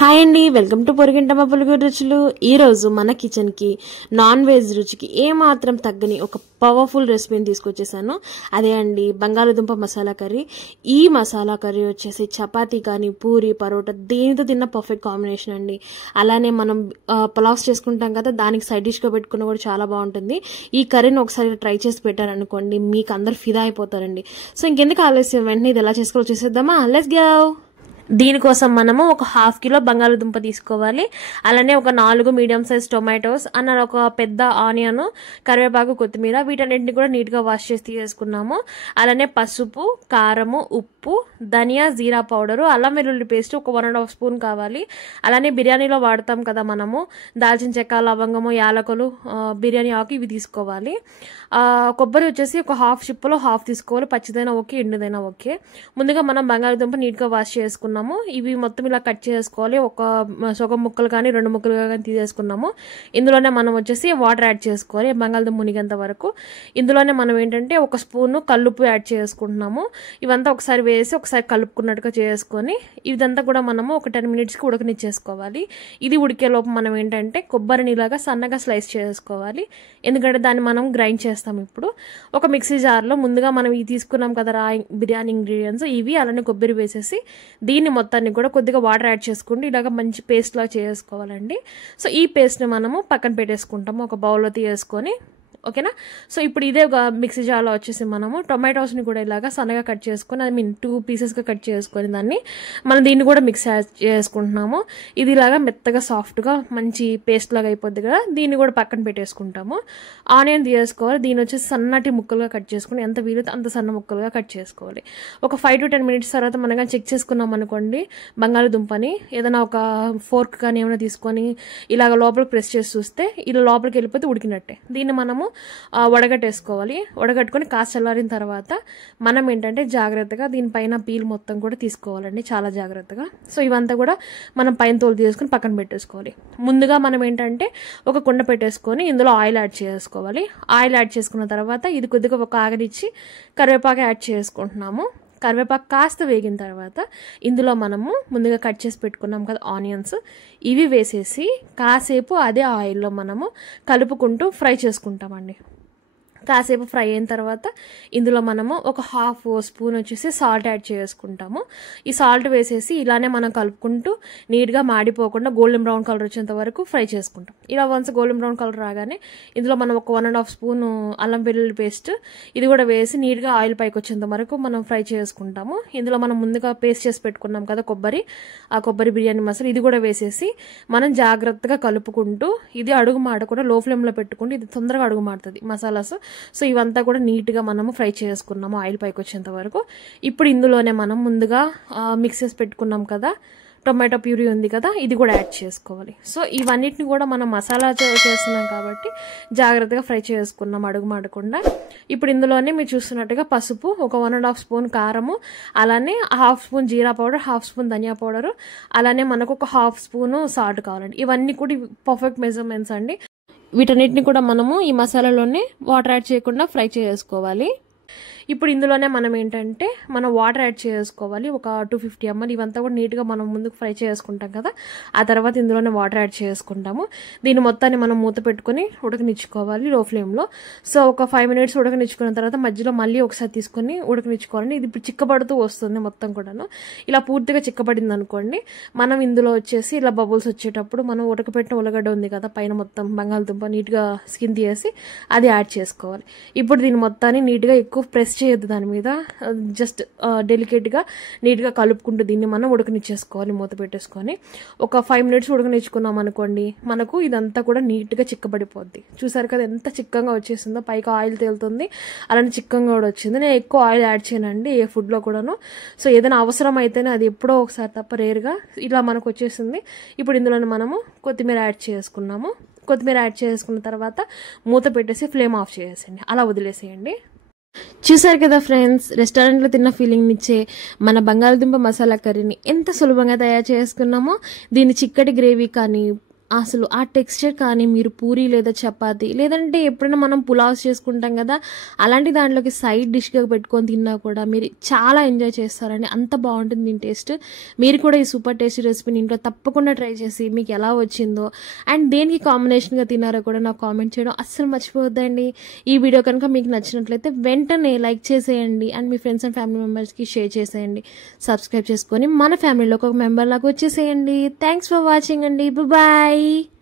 Hi అండి, welcome to పొరిగింటమ్మ పులుగు రుచులు. ఈరోజు మన కిచెన్కి నాన్ వెజ్ రుచికి ఏమాత్రం తగ్గని ఒక పవర్ఫుల్ రెసిపీని తీసుకొచ్చేసాను. అదే అండి బంగాళదుంప మసాలా కర్రీ. ఈ మసాలా కర్రీ వచ్చేసి చపాతీ కానీ పూరి పరోటా దేనితో తిన్న పర్ఫెక్ట్ కాంబినేషన్ అండి. అలానే మనం పులావ్స్ చేసుకుంటాం కదా, దానికి సైడ్ డిష్గా పెట్టుకున్న కూడా చాలా బాగుంటుంది. ఈ కర్రీని ఒకసారి ట్రై చేసి పెట్టారనుకోండి, మీకు అందరు ఫిదా అయిపోతారండి. సో ఇంకెందుకు ఆలస్యం, వెంటనే ఇది ఎలా చేసుకోవాలో చూసేద్దామా? Let's go. దీనికోసం మనము ఒక 1/2 కిలో బంగాళదుంప తీసుకోవాలి. అలానే ఒక 4 మీడియం సైజ్ టొమాటోస్, అన్న ఒక పెద్ద ఆనియన్, కరివేపాకు, కొత్తిమీర, వీటన్నిటిని కూడా నీట్గా వాష్ చేసి తీసుకున్నాము. అలానే పసుపు, కారము, ఉప్పు, ధనియా, జీరా పౌడరు, అల్లం వెల్లుల్లి పేస్ట్ ఒక 1.5 స్పూన్ కావాలి. అలానే బిర్యానీలో వాడతాం కదా మనము దాల్చిన చెక్క, లవంగము, యాలకులు, బిర్యానీ ఆకు, ఇవి తీసుకోవాలి. కొబ్బరి వచ్చేసి ఒక 1/2 చిప్పలో 1/2 తీసుకోవాలి. పచ్చిదైనా ఓకే, ఎండుదైనా ఓకే. ముందుగా మనం బంగాళదుంప నీట్గా వాష్ చేసుకున్నాము. ఇవి మొత్తం ఇలా కట్ చేసుకోవాలి. ఒక సగం ముక్కలు కానీ 2 ముక్కలుగా కానీ తీసేసుకున్నాము. ఇందులోనే మనం వచ్చేసి వాటర్ యాడ్ చేసుకోవాలి బంగాళదుంప మునిగేంత వరకు. ఇందులోనే మనం ఏంటంటే ఒక స్పూను కల్లుప్పు యాడ్ చేసుకుంటున్నాము. ఇవంతా ఒకసారి వేసి ఒకసారి కలుపుకున్నట్టుగా చేసుకొని ఇదంతా కూడా మనము ఒక 10 మినిట్స్కి ఉడకనిచ్చేసుకోవాలి. ఇది ఉడికేలోపు మనం ఏంటంటే కొబ్బరిని ఇలాగా సన్నగా స్లైస్ చేసుకోవాలి, ఎందుకంటే దాన్ని మనం గ్రైండ్ చేస్తాం. ఇప్పుడు ఒక మిక్సీ జార్లో ముందుగా మనం ఇవి తీసుకున్నాం కదా బిర్యానీ ఇంగ్రీడియంట్స్, ఇవి అలానే కొబ్బరి వేసేసి దీన్ని మొత్తాన్ని కూడా కొద్దిగా వాటర్ యాడ్ చేసుకుంటూ ఇలాగ మంచి పేస్ట్ లా చేసుకోవాలండి. సో ఈ పేస్ట్ని మనము పక్కన పెట్టేసుకుంటాము, ఒక బౌల్లో తీసేసుకొని. ఓకేనా? సో ఇప్పుడు ఇదే ఒక మిక్సీ జార్లో వచ్చేసి మనము టొమాటోస్ని కూడా ఇలాగా సన్నగా కట్ చేసుకొని, 2 పీసెస్గా కట్ చేసుకొని దాన్ని మనం దీన్ని కూడా మిక్స్ చేసుకుంటున్నాము. ఇది ఇలాగా మెత్తగా సాఫ్ట్గా మంచి పేస్ట్ లాగా అయిపోద్ది కదా, దీన్ని కూడా పక్కన పెట్టేసుకుంటాము. ఆనియన్ తీసుకోవాలి, దీని వచ్చేసి సన్నటి ముక్కలుగా కట్ చేసుకుని ఎంత వీలైతే అంత సన్న ముక్కలుగా కట్ చేసుకోవాలి. ఒక 5 to 10 మినిట్స్ తర్వాత మనం చెక్ చేసుకున్నాం అనుకోండి, బంగాళదుంపని ఏదైనా ఒక ఫోర్క్ కానీ ఏమైనా తీసుకొని ఇలాగ లోపలికి ప్రెస్ చేసి చూస్తే ఇలా లోపలికి వెళ్ళిపోతే ఉడికినట్టే. దీన్ని మనము వడగట్టేసుకోవాలి. వడగట్టుకొని కాస్త చల్లారిన తర్వాత మనం ఏంటంటే జాగ్రత్తగా దీనిపైన పీల్ మొత్తం కూడా తీసుకోవాలండి, చాలా జాగ్రత్తగా. సో ఇవంతా కూడా మనం పైన తోలు తీసుకొని పక్కన పెట్టేసుకోవాలి. ముందుగా మనం ఏంటంటే ఒక కుండ పెట్టేసుకొని ఇందులో ఆయిల్ యాడ్ చేసుకోవాలి. ఆయిల్ యాడ్ చేసుకున్న తర్వాత ఇది కొద్దిగా ఒక ఆగనిచ్చి కరివేపాకు యాడ్ చేసుకుంటున్నాము. కరివేపాకు కాస్త వేగిన తర్వాత ఇందులో మనము ముందుగా కట్ చేసి పెట్టుకున్నాం కదా ఆనియన్స్, ఇవి వేసేసి కాసేపు అదే ఆయిల్లో మనము కలుపుకుంటూ ఫ్రై చేసుకుంటామండి. కాసేపు ఫ్రై అయిన తర్వాత ఇందులో మనము ఒక 1/2 స్పూన్ వచ్చేసి సాల్ట్ యాడ్ చేసుకుంటాము. ఈ సాల్ట్ వేసేసి ఇలానే మనం కలుపుకుంటూ నీట్గా మాడిపోకుండా గోల్డెన్ బ్రౌన్ కలర్ వచ్చేంత వరకు ఫ్రై చేసుకుంటాం. ఇలా వన్స్ గోల్డెన్ బ్రౌన్ కలర్ రాగానే ఇందులో మనం ఒక 1.5 స్పూన్ అల్లం వెల్లుల్లి పేస్ట్, ఇది కూడా వేసి నీట్గా ఆయిల్ పైకి వచ్చేంత వరకు మనం ఫ్రై చేసుకుంటాము. ఇందులో మనం ముందుగా పేస్ట్ చేసి పెట్టుకున్నాం కదా కొబ్బరి, ఆ కొబ్బరి బిర్యానీ మసాలా, ఇది కూడా వేసేసి మనం జాగ్రత్తగా కలుపుకుంటూ ఇది అడుగు మాడకుండా లో ఫ్లేమ్లో పెట్టుకుంటూ ఇది తొందరగా అడుగు మాడుతుంది మసాలాస్. సో ఇవంతా కూడా నీట్గా మనము ఫ్రై చేసుకున్నాము ఆయిల్ పైకి వచ్చేంత వరకు. ఇప్పుడు ఇందులోనే మనం ముందుగా మిక్స్ చేసి పెట్టుకున్నాం కదా టొమాటో ప్యూరీ ఉంది కదా, ఇది కూడా యాడ్ చేసుకోవాలి. సో ఇవన్నిటిని కూడా మనం మసాలా చేస్తున్నాం కాబట్టి జాగ్రత్తగా ఫ్రై చేసుకున్నాం అడుగు మాడకుండా. ఇప్పుడు ఇందులోనే మీరు చూస్తున్నట్టుగా పసుపు, ఒక 1.5 స్పూన్ కారము, అలానే 1/2 స్పూన్ జీరా పౌడర్, 1/2 స్పూన్ ధనియా పౌడరు, అలానే మనకు ఒక 1/2 స్పూను సాల్ట్ కావాలండి. ఇవన్నీ కూడా పర్ఫెక్ట్ మెజర్మెంట్స్ అండి. వీటన్నిటిని కూడా మనము ఈ మసాలాలోనే వాటర్ యాడ్ చేయకుండా ఫ్రై చేసుకోవాలి. ఇప్పుడు ఇందులోనే మనం ఏంటంటే మనం వాటర్ యాడ్ చేసుకోవాలి, ఒక 250 ml. ఇవంతా కూడా నీట్గా మనం ముందుకు ఫ్రై చేసుకుంటాం కదా, ఆ తర్వాత ఇందులోనే వాటర్ యాడ్ చేసుకుంటాము. దీన్ని మొత్తాన్ని మనం మూత పెట్టుకొని ఉడకనిచ్చుకోవాలి లో ఫ్లేమ్లో. సో ఒక 5 మినిట్స్ ఉడకనిచ్చుకున్న తర్వాత మధ్యలో మళ్ళీ ఒకసారి తీసుకొని ఉడకనిచ్చుకోవాలండి. ఇది ఇప్పుడు చిక్కబడుతూ వస్తుంది మొత్తం కూడాను. ఇలా పూర్తిగా చిక్కబడింది అనుకోండి, మనం ఇందులో వచ్చేసి ఇలా బబుల్స్ వచ్చేటప్పుడు మనం ఉడకపెట్టిన ఉల్లగడ్డ ఉంది కదా పైన మొత్తం బంగాళదుంప నీట్గా స్కిన్ తీసేసి అది యాడ్ చేసుకోవాలి. ఇప్పుడు దీన్ని మొత్తాన్ని నీట్గా ఎక్కువ ప్రెస్ చేయొద్దు దాని మీద, జస్ట్ డెలికేట్గా నీట్గా కలుపుకుంటూ దీన్ని మనం ఉడకనిచ్చేసుకోవాలి మూత పెట్టేసుకొని. ఒక 5 మినిట్స్ ఉడకనిచ్చుకున్నాం అనుకోండి, మనకు ఇదంతా కూడా నీట్గా చిక్కబడిపోద్ది. చూసారు కదా ఎంత చిక్కగా వచ్చేసిందో, పైకి ఆయిల్ తేలుతుంది, అలానే చిక్కగా కూడా వచ్చింది. నేను ఎక్కువ ఆయిల్ యాడ్ చేయనండి ఏ ఫుడ్లో కూడాను. సో ఏదైనా అవసరం అయితేనే, అది ఎప్పుడో ఒకసారి తప్ప రేర్గా ఇలా మనకు వచ్చేసింది. ఇప్పుడు ఇందులోనే మనము కొత్తిమీర యాడ్ చేసుకున్నాము. కొత్తిమీర యాడ్ చేసుకున్న తర్వాత మూత పెట్టేసి ఫ్లేమ్ ఆఫ్ చేసేయండి, అలా వదిలేసేయండి. చూసారు కదా ఫ్రెండ్స్, రెస్టారెంట్లో తిన్న ఫీలింగ్ ఇచ్చే మన బంగాళదుంప మసాలా కర్రీని ఎంత సులభంగా తయారు చేసుకున్నామో. దీని చిక్కటి గ్రేవీ కానీ అసలు ఆ టెక్స్చర్ కానీ మీరు పూరి లేదా చపాతి లేదంటే ఎప్పుడైనా మనం పులావ్స్ చేసుకుంటాం కదా, అలాంటి దాంట్లోకి సైడ్ డిష్గా పెట్టుకొని తిన్నా కూడా మీరు చాలా ఎంజాయ్ చేస్తారండి. అంత బాగుంటుంది దీని టేస్ట్. మీరు కూడా ఈ సూపర్ టేస్టీ రెసిపీని ఇంట్లో తప్పకుండా ట్రై చేసి మీకు ఎలా వచ్చిందో అండ్ దేనికి కాంబినేషన్గా తిన్నారో కూడా నాకు కామెంట్ చేయడం అస్సలు మర్చిపోవద్దండి. ఈ వీడియో కనుక మీకు నచ్చినట్లయితే వెంటనే లైక్ చేసేయండి and me friends and family మెంబర్స్కి షేర్ చేసేయండి. సబ్స్క్రైబ్ చేసుకొని మన ఫ్యామిలీలోకి ఒక మెంబర్ లాగా వచ్చేసేయండి. థ్యాంక్స్ ఫర్ వాచింగ్ అండి. బాయ్.